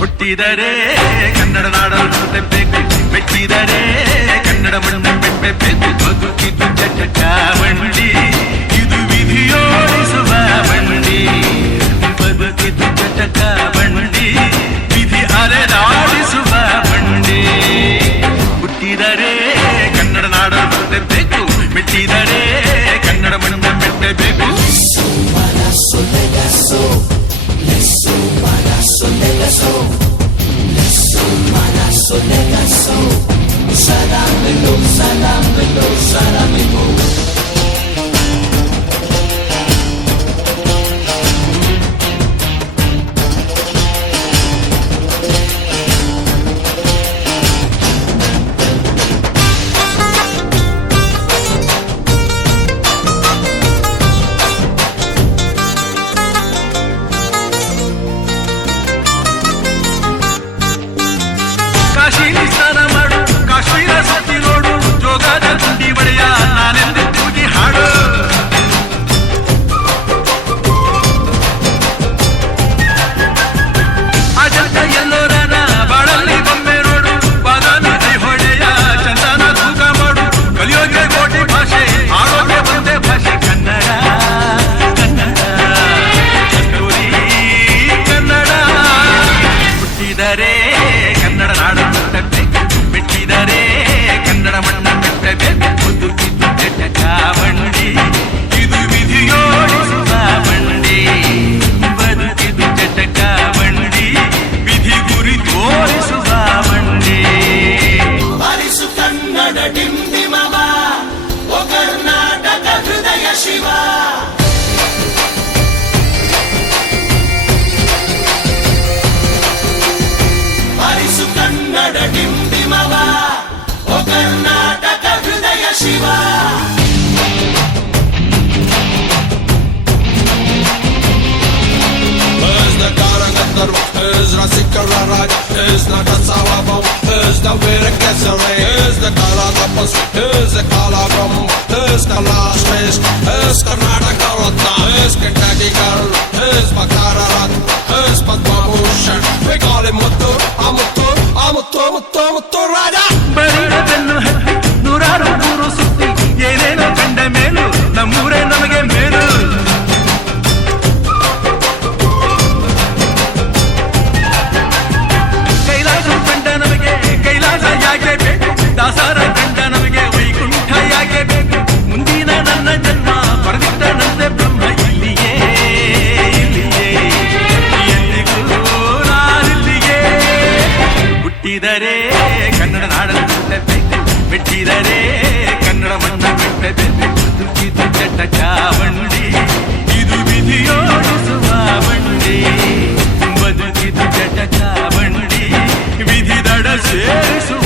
ಹುಟ್ಟಿದರೆ ಕನ್ನಡ ನಾಡಲು ಬೇಕು, ಮೆಚ್ಚಿದರೆ ಕನ್ನಡ ಮಣ್ಣು ಬೆಟ್ಟಬೇಕು. ಬದುಕಿದು ಚಟ ಬಂಡಿ, ಇದು ವಿಧಿಯೋಡಿಸುವ ಬಂಡಿ. ಬದುಕಿದು ಚಟ ಬಂಡಿ, ವಿಧಿ ಅರೆದಾಡಿಸುವ ಬಂಡಿ. ಹುಟ್ಟಿದರೆ ಕನ್ನಡ ನಾಡಲು ಬೇಕು, ಮೆಚ್ಚಿದರೆ ಕನ್ನಡ ಮಣ್ಣು ಬೆಟ್ಟಬೇಕು. ಕಾಶಿಲಿ ಸ್ನಾನ ಮಾಡು, ಕಾಶ್ಮೀರ ಸುತ್ತಿ ನೋಡು, ಜೋಗದ ಗುಂಡಿ ಬಡೆಯ ನಾನೆಂದು ಕೂಗಿ ಹಾಡು. ಅಜಂತ ಎಲ್ಲೋರನ ಬಾಳಲ್ಲಿ ಬೊಮ್ಮೆ ನೋಡು, ಬಾದಾಮಿ ಹೊಳೆಯ ಚಂದನ ತೂಕ ಮಾಡು. ಕಲಿಯೋಗೆ ಕೋಟಿ ಭಾಷೆ, ಆಡೋಗೆ ಒಂದೇ ಭಾಷೆ ಕನ್ನಡ. ಕನ್ನಡ ಕಸ್ತೂರಿ ಕನ್ನಡ. ಹುಟ್ಟಿದರೆ ಕನ್ನಡ ನಾಡು ಮುಟ್ಟಬೇಕು, ಮೆಚ್ಚಿದರೆ ಕನ್ನಡ ಮಣ್ಣ ಬೆಟ್ಟಬೇಕು. ಬದುಕಿದು ಚಟ ಬಂಡಿ, ಇದು ವಿಧಿಯೋಡಿಸುವ ಬಂಡಿ. ಬದುಕಿದು ಚಟ ಬಂಡಿ, ವಿಧಿ ಗುರಿ ತೋರಿಸುವ ಬಂಡಿ. ಬಾರಿಸು ಕನ್ನಡ ಡಿಂಡಿಮವ, ಓ ಕರ್ನಾಟಕ ಹೃದಯ ಶಿವ. ಬಾರಿಸು ಕನ್ನಡ ಡಿಂಡಿಮವ, ಓ ಕರ್ನಾಟಕ ಹೃದಯ Shiva. Is the Sikaraj, is the Kasawabam, is the Virkesare, is the Kalagapus, is the Kalagam, is Kalash, is Karnataka Ratna, is Kentucky Girl, is Bakararat, is Padma Bhushan. We call him Muttu, Amuttu, Amuttu, Muttu, Muttu Raja. ಬರೀಡದನ್ನು ಹತ್ತಿ ನೂರಾರು ಊರು ಸುತ್ತಿ, ಏನೇನೋ ಕಂಡ ಮೇಲು ನಮ್ಮೂರೇ ನಮಗೆ ಮೇಲು. ಕೈಲಾಸ ಕಂಡ ನಮಗೆ ಕೈಲಾಸ ಯಾಕೆ ಬೇಕು, ದಾಸರ ಕಂಡ ನಮಗೆ ವೈಕುಂಠ ಯಾಕೆ ಬೇಕು. ಮುಂದಿನ ನನ್ನ ಜನ್ಮ ಪಡೆದಿದ್ದ ನಂದೆ ಬ್ರಹ್ಮ ಇಲ್ಲಿಯೇ ಇಲ್ಲಿಯೇ, ಎಂದಿಗೂ ನಾನಿಲ್ಲಿಯೇ. ಹುಟ್ಟಿದರೆ ಕನ್ನಡ ನಾಡಲು ಹುಟ್ಟಬೇಕು, ಮೆಚ್ಚಿದರೆ ಕನ್ನಡ ಮಣ್ಣ ಬೆಟ್ಟಬೇಕು. ಬದುಕಿದು ಚಟ ಬಂಡಿ, ಇದು ವಿಧಿಯೋಡಿಸುವ ಬಂಡಿ. ಬದುಕಿದು ಚಟ ಬಂಡಿ, ವಿಧಿ ದಡ ಸೇರಿಸುವ